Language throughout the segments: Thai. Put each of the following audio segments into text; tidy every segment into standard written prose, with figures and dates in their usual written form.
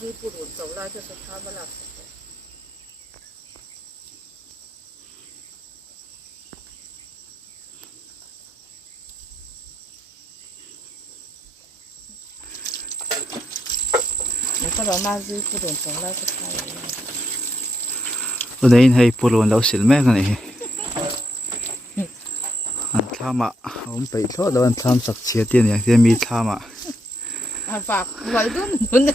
ซื้อปูนสองร้อยจะสุดท้ายมาหลับแล้วก็เรามาซื้อปูนสองร้อยสุดท้ายวันนี้ให้ปูนเราสิลแม่กันเองอันทำผมไปทอดแล้วอันทำสักเชียเตียนอย่างที่มีทำฝากไว้ด้วยมันได้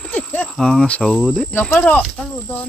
เสาดิเราก็รอตลอดโดน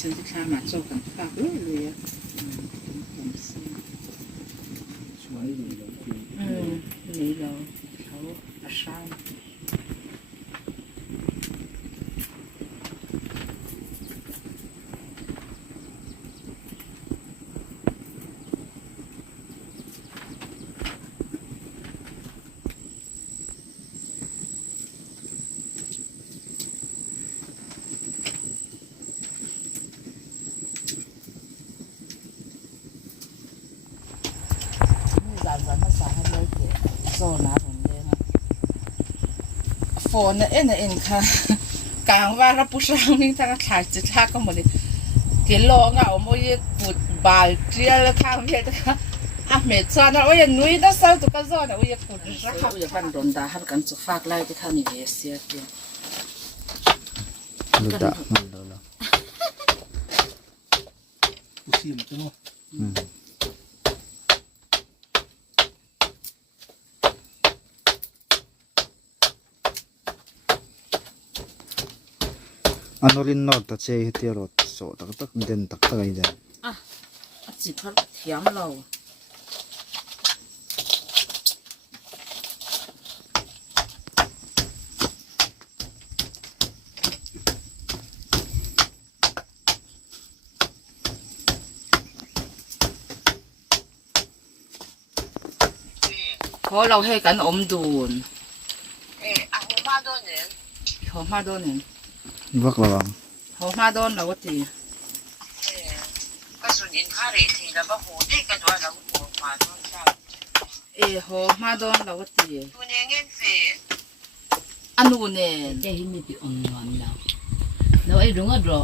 ฉันจะข้ามาโจกันฝากเลยอ่ะสวยดีเลยนี่เราเขาอาชาโซนาผมเลยนะฝนเนี่ยเอ็นค่ะกลางว่าเราผู้ชายนี่ถ้าถ่ายจะท่าก็หมดเลยเกี่ยวลงอ่ะผมว่าปุดบาลเจียแล้วข้างเพียงอ่ะเมจ้านะว่าอย่างนุ้ยน่าเศร้าตัวก็ซ้อนนะว่าอย่างปุดรักเขาอย่างบ้านโดนด่าให้กันจะฝากไล่ที่ท่านี่เสียเกี่ยวดูด่ามันแล้วผู้ซีมจังวะอันนู้นนอร์ตเชียที่รถโซ่ตักเดินตักไงเดินจิพัดเถียมเราเพราะเราให้กันอมดูนหัวมาโดนเนี่ยวักระวังหัวมาโดนเราก็ตีก็ส่วนอินทารีทีแล้วก็โหได้กันว่าเราหัวมาโดนซ้ำหัวมาโดนเราก็ตีตัวนี้เงินเสียอันนู้นเนี่ยจะเห็นมีที่อ่อนนวลแล้วไอ้รุ่งก็รอ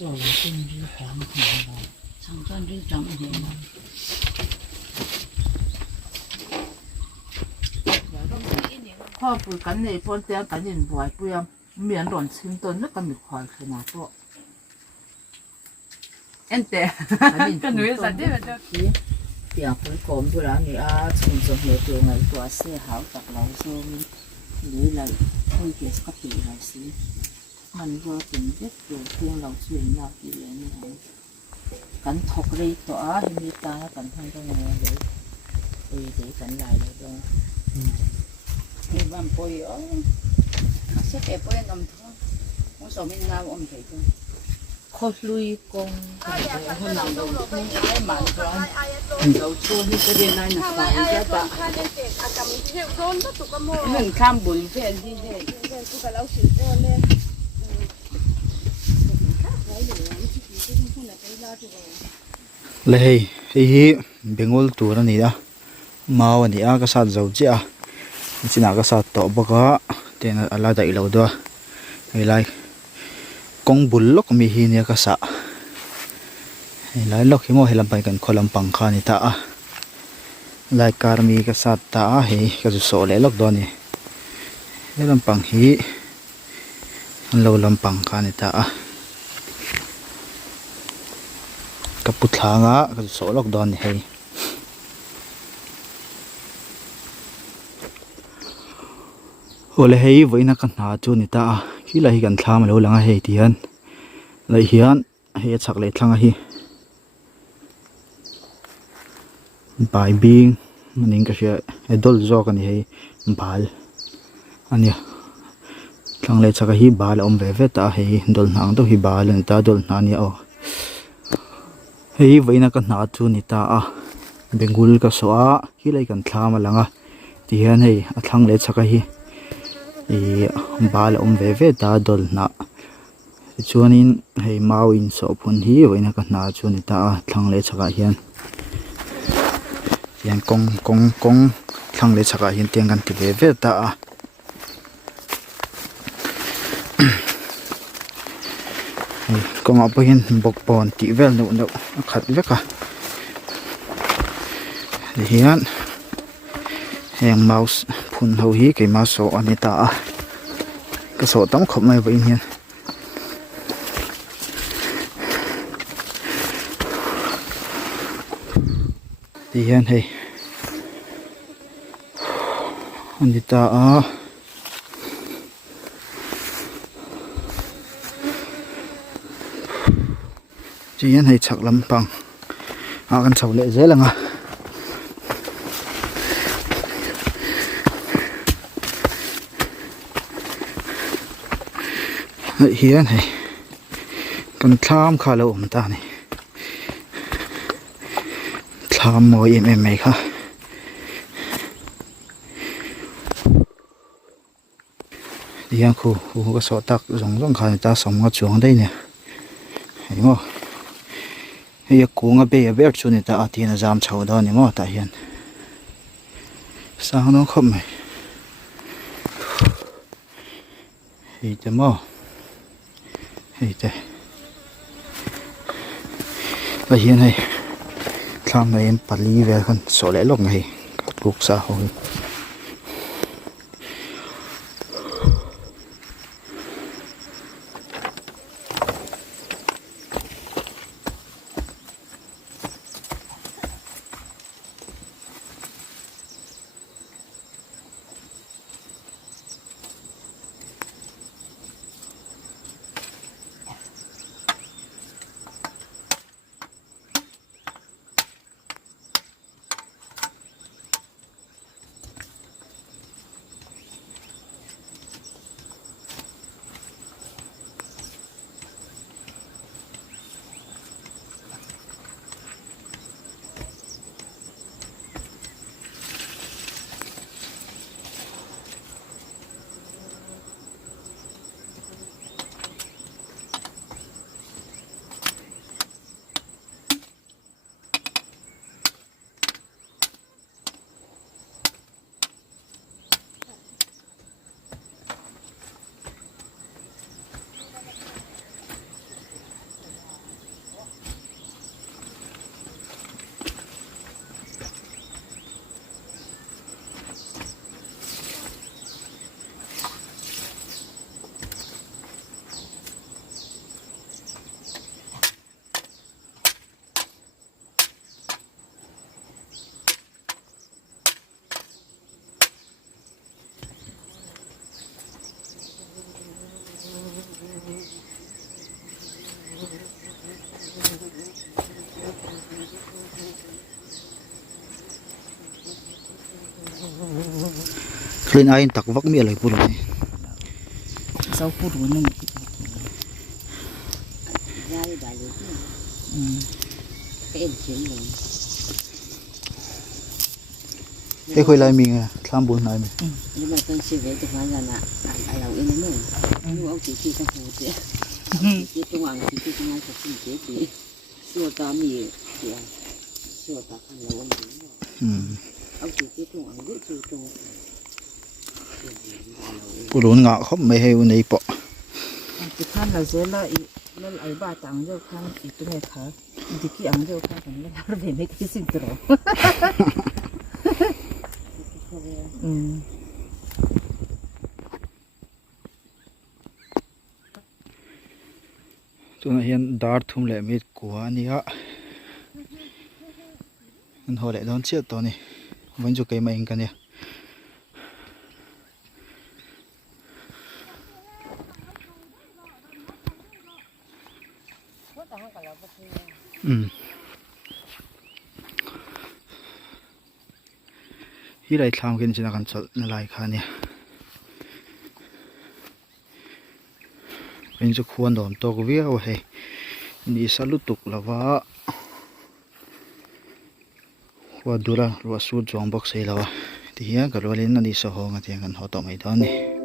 做了政治黄河了，长川就长黑了。พ่อปุ๋ยกันเนี่ยพ่อเตี้ยกันยินบ่อยเปลี่ยนเหมียนหล่นชิ้นต้นแล้วก็มีควายขนาดตัวเอ็นแต่ก็หนุ่ยสัตว์ที่มันจะเดี๋ยวผมกลมดูแล้วนี่从中学ตัวไงตัวเสียหาวจากเราช่วงนี้เลยคุยเกี่ยวกับปีอะไรสิมันก็เป็นเด็กอยู่เพียงเราช่วยเราดีเลยนี่กันถกเลยตัวมีตากันทั้งตัวเงี้ยเลยคุยดีกันหลายเลยด้วยมีบ้านป่วยอ๋อเสียแต่ป่วยน้ำท่วมผมสอบไม่น่าอมใจด้วยโคตรลุยกงคนเราโดนให้หมันร้อนเราช่วยที่จะเรียนได้หนักไปจะตะเหมือนข้ามบุญเพื่อนที่เด็กเลยไอ้ฮีเบงอลตัวนั่นนี่นะมาวันนี้ก็สัตว์เจ้าเจ้าจินาก็สัตว์ต่อบักเต็นอะไรได้เราด้วยไอ้ไรกงบุลล็อกมีฮีเนี่ยก็สัตไอ้ไรล็อกที่มอให้ลำไปกันคนลำปังขานี่ตาไรการมีก็สัตว์ตาเฮก็จะโซ่เลยล็อกตัวนี่ให้ลำปังฮีเราลำปังขานี่ตากับปุถางะก็จะโซ่ล็อกตัวนี่ให้โ ole hei voina kan na chu ni ta khi la hi kan thlam lo langa hei tian lai hian hei chak le thlanga hi bai bing maning ka sia edol zo kan hei bal ania thlang le chaka hi bal om ve ve ta hei dol nang to hi bal ni ta dol na ni o hei voina kan na chu ni ta a bengul ka so a hi lai kan thlam langa ti hian hei a thlang le chaka hi bal om ve ve ta dol na chuanin hei mau in so phun hi voina kan na chu ni ta a thlang le chaka hian yan kong thlang le chaka hian tiang kan ti ve ve ta a kong apa hian bok pon ti vel no khat veka hian heng mouse phun ho hi ke ma so ani ta a ka so tam khop mai vai hian ti hian hei ani ta a chỉ hiện hay chắc lắm bằng cần sầu lệ dễ là ngà hiện hay cần tham khá lâu mà ta này tham mồi em mày khá đi ăn khu có sọ tắc giống khá người ta sống ở chuồng đây nè thấy không bây giờ cuống ở bây giờ cho nên ta tiền là giảm sầu đó nè mà tại hiện sao nó không mày thì thế mà thì thế và hiện này làm này em bắt lý về con số lẻ lúc này các cuộc xã hội lên ai tắc vắc miệng lại phụ rồi sau phụ rồi nên cái khơi lại mình tham buồn lại mình nhưng mà con sẽ về cho phải là ai làm in nữa nhưng ông chỉ trong hồ chứ chỉ trong hoàng chỉ trong ai phải chỉ chỉ xua ta mì thì xua ta không lâu ông chỉ trong hoàng biết chỉ trong phụ luôn ngọ khóc mấy heo này bỏ thì khăn là dễ là ấy ba tặng cho khăn ít thôi khá thì cái ăn cho khăn còn nó về mấy cái sinh tử rồi tụi nó hiện đar thum lệ mít của anh á anh hồi lại đón chiếc to này vẫn cho cái mình cái này hi lai thlam kin china kan chol na lai kha ni in chu khuan dom tok viau he ni salutuk lawa wa dura ro su chong box sei lawa ti hian ka rolin na ni so ho nga tiang kan ho to mai don ni